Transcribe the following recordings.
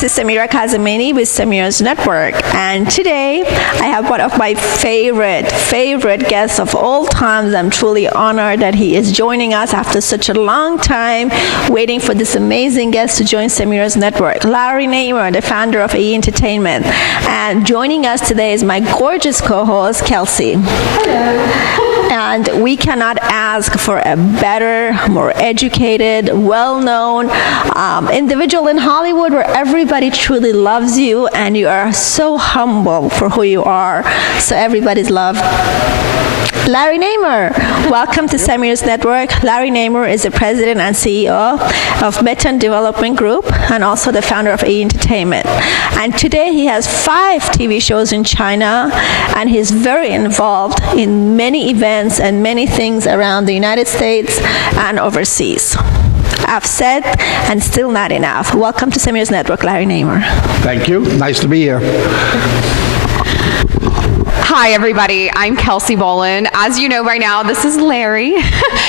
this is Samira Kazamini with Samira'S Network, and today I have one of my favorite guests of all times. I'm truly honored that he is joining us after such a long time waiting for this amazing guest to join Samira'S Network. Larry Namer, the founder of AE Entertainment, and joining us today is my gorgeous co-host, Kelsey. Hello. And we cannot ask for a better, more educated, well-known individual in Hollywood where everybody truly loves you and you are so humble for who you are. So everybody's love. Larry Namer, welcome to Samira'S Network. Larry Namer is the president and CEO of Beton Development Group and also the founder of AE Entertainment. And today he has 5 TV shows in China, and he's very involved in many events and many things around the United States and overseas. I've said, and still not enough. Welcome to Samira'S Network, Larry Namer. Thank you. Nice to be here. Hi, everybody. I'm Kelsey Bolin. As you know by now, this is Larry.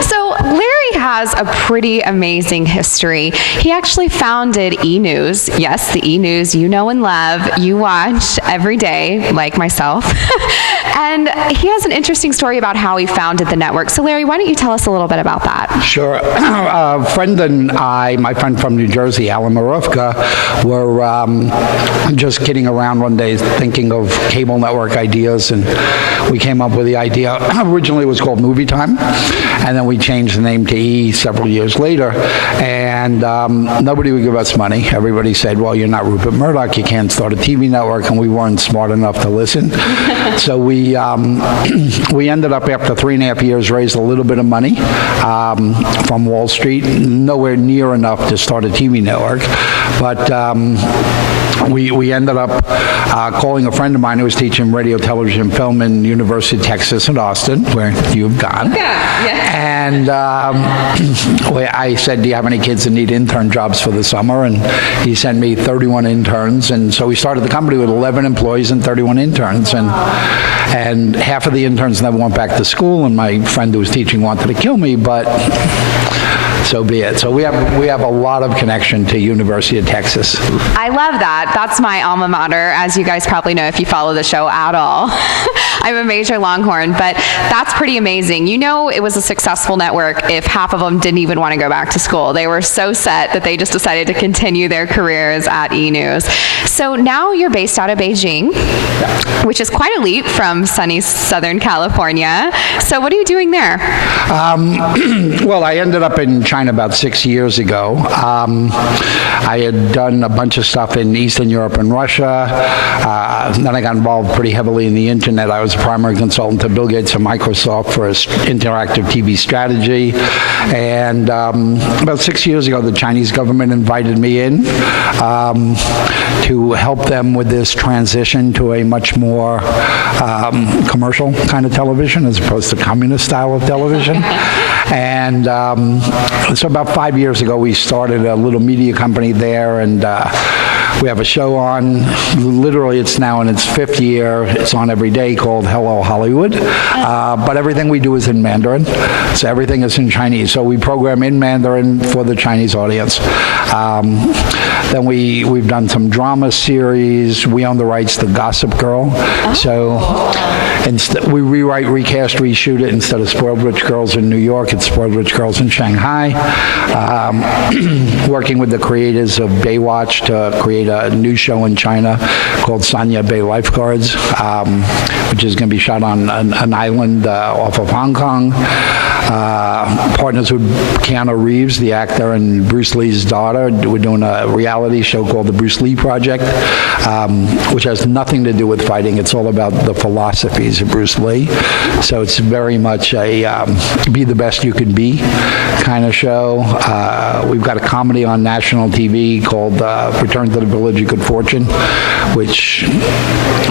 So Larry has a pretty amazing history. He actually founded E! News. Yes, the E! News you know and love, you watch every day, like myself. And he has an interesting story about how he founded the network. So Larry, why don't you tell us a little bit about that? Sure. A friend and I, my friend from New Jersey, Alan Marufka, were just kidding around one day thinking of cable network ideas, and we came up with the idea. Originally it was called Movie Time, and then we changed the name to E! several years later, and nobody would give us money. Everybody said, well, you're not Rupert Murdoch, you can't start a TV network, and we weren't smart enough to listen. So we ended up, after 3.5 years, raised a little bit of money from Wall Street, nowhere near enough to start a TV network, but we ended up calling a friend of mine who was teaching radio, television, film in University of Texas in Austin, where you've gone. Yeah. And I said, do you have any kids that need intern jobs for the summer? And he sent me 31 interns. And so we started the company with 11 employees and 31 interns. And half of the interns never went back to school. And my friend who was teaching wanted to kill me, but so be it. So we have a lot of connection to University of Texas. I love that. That's my alma mater, as you guys probably know if you follow the show at all. I'm a major Longhorn, but that's pretty amazing. You know it was a successful network if half of them didn't even want to go back to school. They were so set that they just decided to continue their careers at E! News. So now you're based out of Beijing, which is quite a leap from sunny Southern California. So what are you doing there? Well, I ended up in China about 6 years ago. I had done a bunch of stuff in Eastern Europe and Russia. Then I got involved pretty heavily in the internet. I was a primary consultant to Bill Gates and Microsoft for his interactive TV strategy. And about 6 years ago, the Chinese government invited me in to help them with this transition to a much more commercial kind of television as opposed to communist style of television. And so about 5 years ago, we started a little media company there, and we have a show on. Literally, it's now in its 5th year. It's on every day, called Hello Hollywood. But everything we do is in Mandarin, so everything is in Chinese. So we program in Mandarin for the Chinese audience. Then we've done some drama series. We own the rights to Gossip Girl. So we rewrite, recast, reshoot it. Instead of Spoiled Rich Girls in New York, it's Spoiled Rich Girls in Shanghai. Working with the creators of Baywatch to create a new show in China called Sanya Bay Lifeguards, which is going to be shot on an island off of Hong Kong. Partners with Keanu Reeves, the actor, and Bruce Lee's daughter. We're doing a reality show called The Bruce Lee Project, which has nothing to do with fighting. It's all about the philosophies of Bruce Lee. So it's very much a be the best you can be kind of show. We've got a comedy on national TV called Return to the Village of Good Fortune, which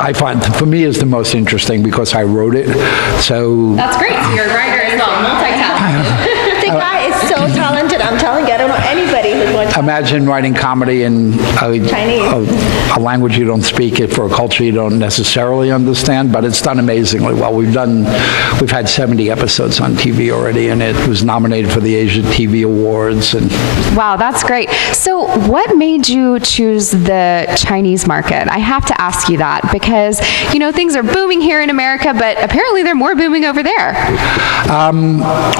I find, for me, is the most interesting because I wrote it. So that's great. So you're a writer as well, multi-talented. The guy is so talented. I'm telling you, I don't know anybody who's going to Imagine writing comedy in Chinese. a language you don't speak, it for a culture you don't necessarily understand, but it's done amazingly well. We've had 70 episodes on TV already, and it was nominated for the Asia TV Awards. And Wow, that's great. So what made you choose the Chinese market? I have to ask you that because, you know, things are booming here in America, but apparently they're more booming over there.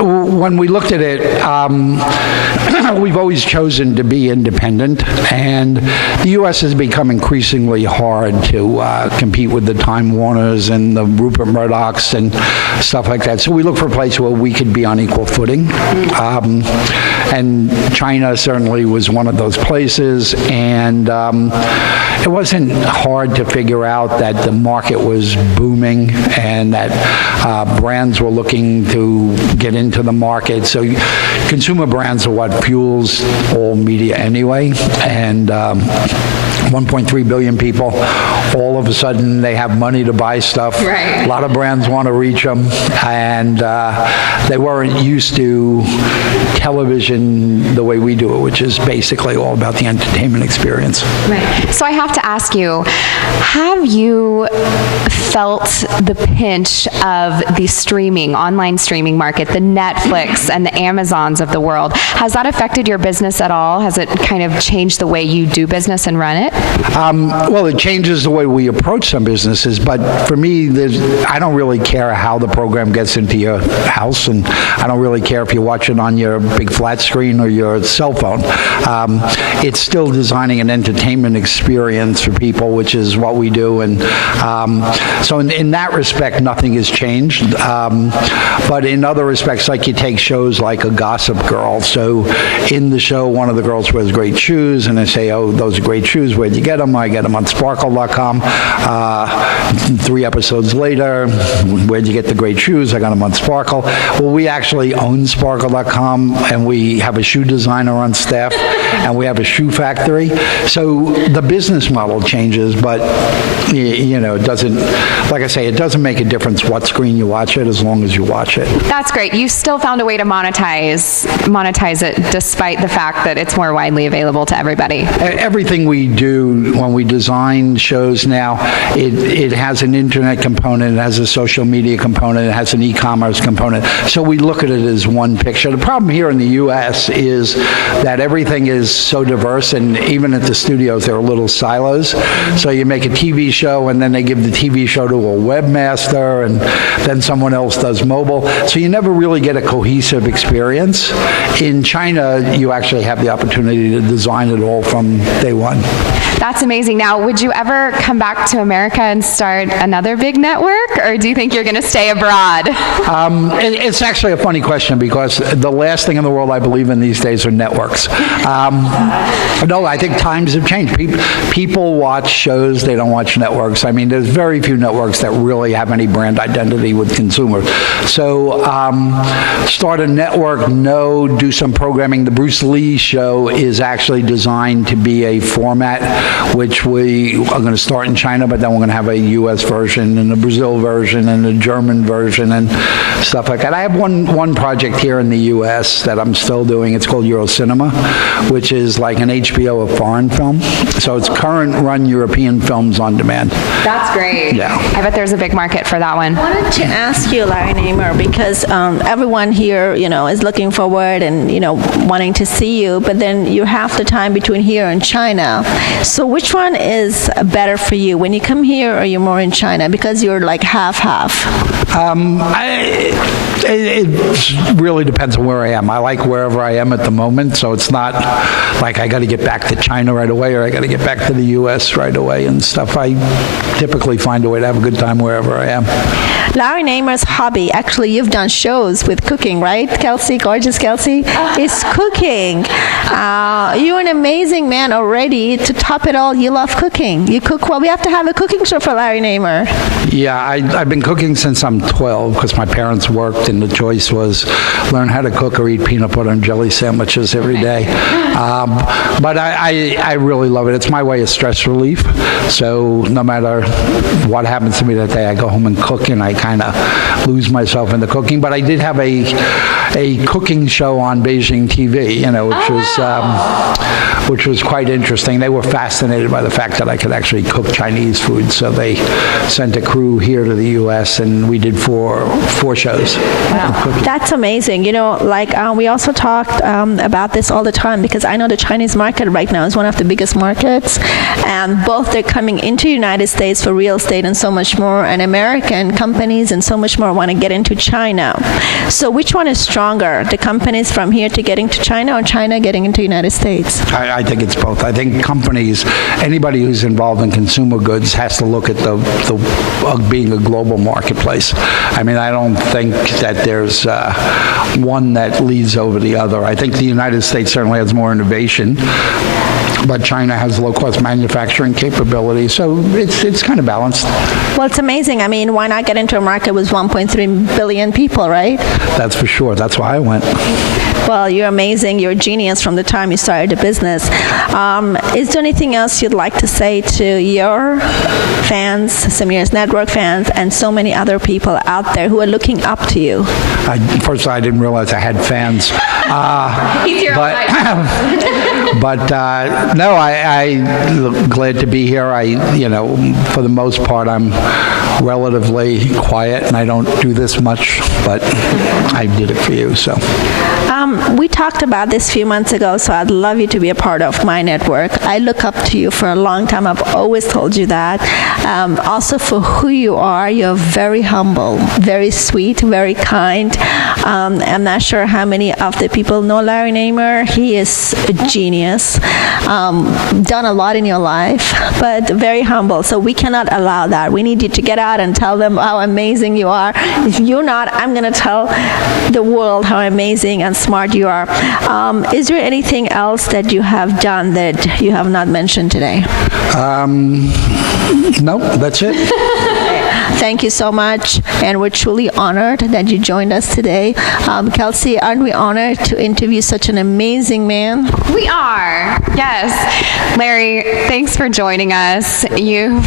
When we looked at it, we've always chosen to be independent, and the U.S. has become increasingly hard to compete with the Time Warners and the Rupert Murdochs and stuff like that. So we look for a place where we could be on equal footing. And China certainly was one of those places, and it wasn't hard to figure out that the market was booming and that brands were looking to get into the market. So consumer brands are what fuels all media anyway, and 1.3 billion people, all of a sudden they have money to buy stuff. Right. A lot of brands want to reach them, and they weren't used to television the way we do it, which is basically all about the entertainment experience. Right. So I have to ask you, have you felt the pinch of the online streaming market, the Netflix and the Amazons of the world? Has that affected your business at all? Has it kind of changed the way you do business and run it? Well, it changes the way we approach some businesses, but for me, I don't really care how the program gets into your house, and I don't really care if you watch it on your big flat screen or your cell phone. It's still designing an entertainment experience for people, which is what we do, and so in that respect, nothing has changed. But in other respects, like you take shows like A Gossip Girl, so in the show, one of the girls wears great shoes, and they say, oh, those are great shoes, where'd you get them? I get them on sparkle.com. 3 episodes later, where'd you get the great shoes? I got them on Sparkle. Well, we actually own sparkle.com, and we have a shoe designer on staff, and we have a shoe factory. So the business model changes, but you know, it doesn't, like I say, it doesn't make a difference what screen you watch it as long as you watch it. That's great. You still found a way to monetize it despite the fact that it's more widely available to everybody. Everything we do when we design shows now, it has an internet component, it has a social media component, it has an e-commerce component. So we look at it as one picture. The problem here in the U.S. is that everything is so diverse, and even at the studios, there are little silos. So you make a TV show, and then they give the TV show to a webmaster, and then someone else does mobile. So you never really get a cohesive experience. In China, you actually have the opportunity to design it all from day one. That's amazing. Now, would you ever come back to America and start another big network, or do you think you're going to stay abroad? It's actually a funny question because the last thing in the world I believe in these days are networks. No, I think times have changed. People watch shows, they don't watch networks. I mean, there's very few networks that really have any brand identity with consumers. So start a network, no, do some programming. The Bruce Lee show is actually designed to be a format which we are going to start in China, but then we're going to have a U.S. version and a Brazil version and a German version and stuff like that. I have one project here in the U.S. that I'm still doing. It's called Eurocinema, which is like an HBO of foreign film. So it's current run European films on demand. That's great. Yeah. I bet there's a big market for that one. I wanted to ask you, Larry Namer, because everyone here, you know, is looking forward and, you know, wanting to see you, but then you're half the time between here and China. So which one is better for you? When you come here, or you're more in China? Because you're like half-half. It really depends on where I am. I like wherever I am at the moment, so it's not like I got to get back to China right away or I got to get back to the U.S. right away and stuff. I typically find a way to have a good time wherever I am. Larry Namer's hobby, actually, you've done shows with cooking, right, Kelsey? Gorgeous Kelsey? Is cooking. You're an amazing man already. To top it all, you love cooking. You cook well. We have to have a cooking show for Larry Namer. Yeah, I've been cooking since I'm 12 because my parents worked, and the choice was learn how to cook or eat peanut butter and jelly sandwiches every day. But I really love it. It's my way of stress relief. So no matter what happens to me that day, I go home and cook, and I kind of lose myself in the cooking. But I did have a cooking show on Beijing TV, you know, which was which was quite interesting. They were fascinated by the fact that I could actually cook Chinese food, so they sent a crew here to the U.S. and we did four shows. Wow. That's amazing. You know, like we also talked about this all the time because I know the Chinese market right now is one of the biggest markets, and both they're coming into the United States for real estate and so much more, and American companies and so much more want to get into China. So which one is stronger, the companies from here to getting to China or China getting into the United States? I think it's both. I think companies, anybody who's involved in consumer goods has to look at the being a global marketplace. I mean, I don't think that there's one that leads over the other. I think the United States certainly has more innovation, but China has low-cost manufacturing capability, so it's kind of balanced. Well, it's amazing. I mean, why not get into a market with 1.3 billion people, right? That's for sure. That's why I went. Well, you're amazing. You're a genius from the time you started the business. Is there anything else you'd like to say to your fans, Samira'S Network fans, and so many other people out there who are looking up to you? First of all, I didn't realize I had fans. No, I'm glad to be here. For the most part, I'm relatively quiet, and I don't do this much, but I did it for you, so. We talked about this a few months ago, so I'd love you to be a part of my network. I look up to you for a long time. I've always told you that. Also for who you are, you're very humble, very sweet, very kind. I'm not sure how many of the people know Larry Namer. He is a genius. Done a lot in your life, but very humble. So we cannot allow that. We need you to get out and tell them how amazing you are. If you're not, I'm going to tell the world how amazing and smart you are. Is there anything else that you have done that you have not mentioned today? No, that's it. Thank you so much, and we're truly honored that you joined us today. Kelsey, aren't we honored to interview such an amazing man? We are, yes. Larry, thanks for joining us. You've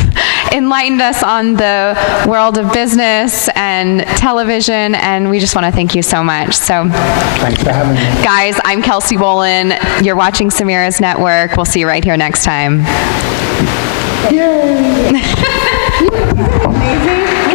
enlightened us on the world of business and television, and we just want to thank you so much. So, thanks for having me. Guys, I'm Kelsey Bolin. You're watching Samira'S Network. We'll see you right here next time. Yay! Amazing.